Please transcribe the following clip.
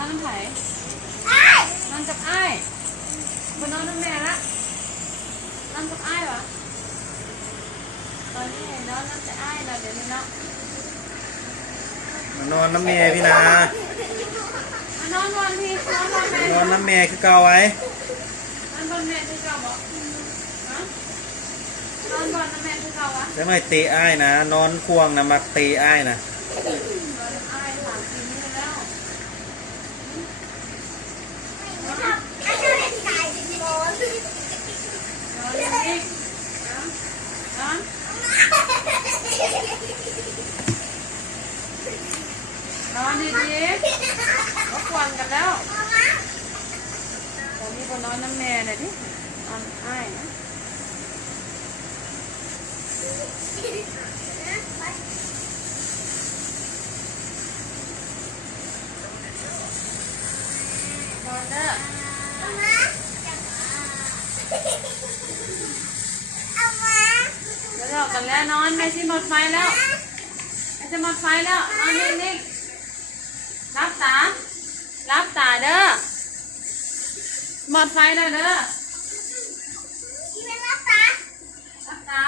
อนน้ำไผ่นอนกับไอ้บนนอนน้ำแม่ละนอนกับไอ้วะตอนนี้นอนน้ำจะไอ้เราเดี๋ยวนี้เนาะนอนน้ำเมย์พี่นาน อนวันพี่นอนวันแม่ นอนน้ำเมย์คือเก่าไว้ นอนวันแม่คือเก่าบอกฮะนอนวันน้ำแม่คือเก่าวะ จะไม่ตีอ้ายนะนอนควงนะมักตีอ้ายนะ นอนไอ้3 4 มื้อแล้วนอนอีกนอนนอนดีๆก็ควันกันแล้วตอนนี้ก็นอนน้ำแม่เลยดินอนไอ้นะนอนเด้อแล้วเรากันแล้วนอนแม่ที่หมดไฟแล้วแม่จะหมดไฟแล้วนอนนิ่งๆรับตาเด้อหมดไฟแล้วเด้อรับตา